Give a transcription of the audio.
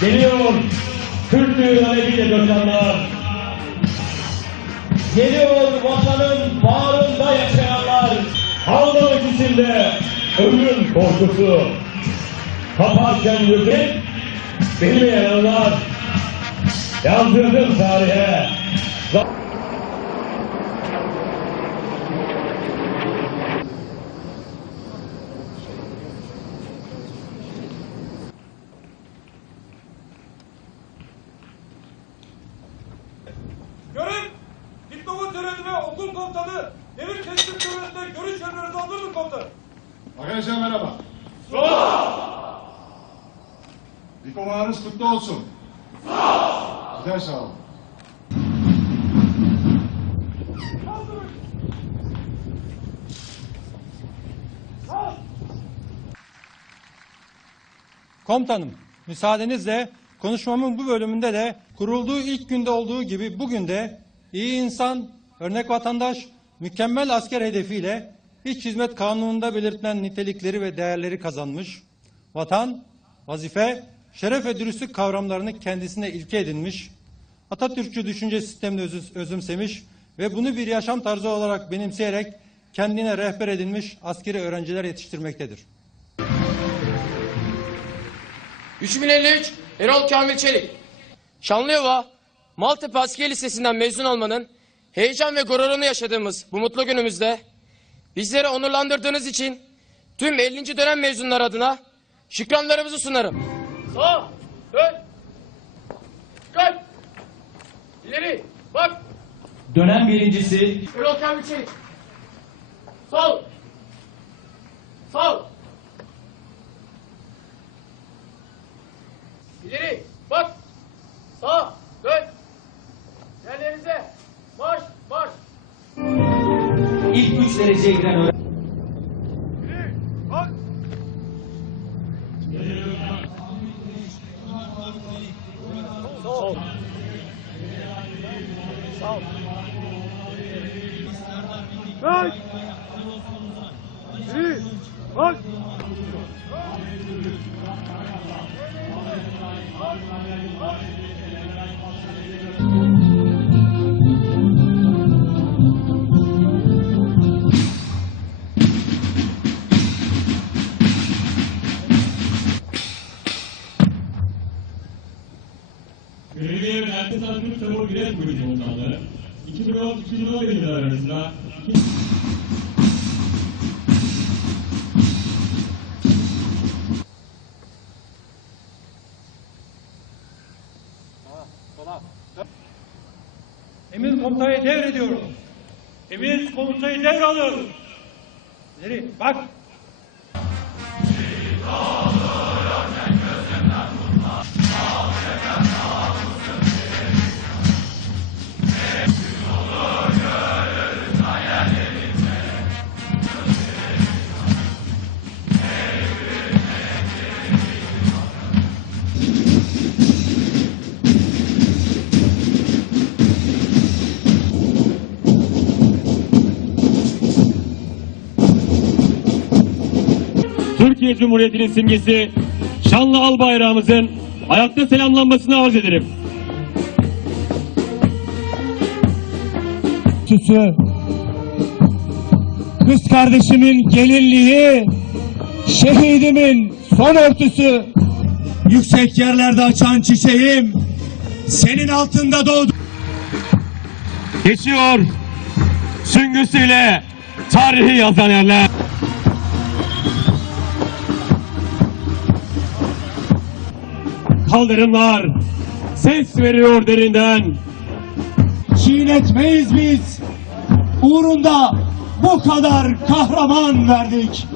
Geliyor Türklüğün aleviyle coşanlar. Geliyor vatanın bağrında yaşayanlar. Almalık içinde ölüm korkusu. Kaparken yüzün bilmeyenler. Yazdırdım tarihe. Töreninde görüş yerlerinizi aldırın komutanım. Arkadaşlar merhaba. Sağ Diplomanız kutlu olsun. Sağ Güzel sağ olun. Komutanım, müsaadenizle konuşmamın bu bölümünde de kurulduğu ilk günde olduğu gibi bugün de iyi insan, örnek vatandaş, mükemmel asker hedefiyle iç hizmet kanununda belirtilen nitelikleri ve değerleri kazanmış, vatan, vazife, şeref ve dürüstlük kavramlarını kendisine ilke edinmiş, Atatürkçü düşünce sistemini özü- özümsemiş ve bunu bir yaşam tarzı olarak benimseyerek kendine rehber edinmiş askeri öğrenciler yetiştirmektedir. 3053 Erol Kamil Çelik. Şanlıurfa Maltepe Askeri Lisesi'nden mezun olmanın heyecan ve gururunu yaşadığımız bu mutlu günümüzde bizleri onurlandırdığınız için tüm 50. dönem mezunlar adına şükranlarımızı sunarım. Sağ, dön, dikkat, ileri, bak, Dönem birincisi Erol Kamil Çelik. Sol, sol, İleri, 3 dereceye giren öğrenci. Right. Evet. Bak. Bak. Bak. Erkek Sanatçı Çabuk Bilet Kulübü komutanları 2010-2011 yılları arasında Emir komutayı devrediyorum. Emir komutayı devralıyor. İleri bak. Türkiye Cumhuriyeti'nin simgesi şanlı al bayrağımızın ayakta selamlanmasını arz ederim. örtüsü, kız kardeşimin gelinliği, şehidimin son örtüsü, yüksek yerlerde açan çiçeğim, senin altında doğdu. Geçiyor süngüsüyle tarihi yazan yerler. Kaldırımlar ses veriyor derinden. Çiğnetmeyiz biz, uğrunda bu kadar kahraman verdik.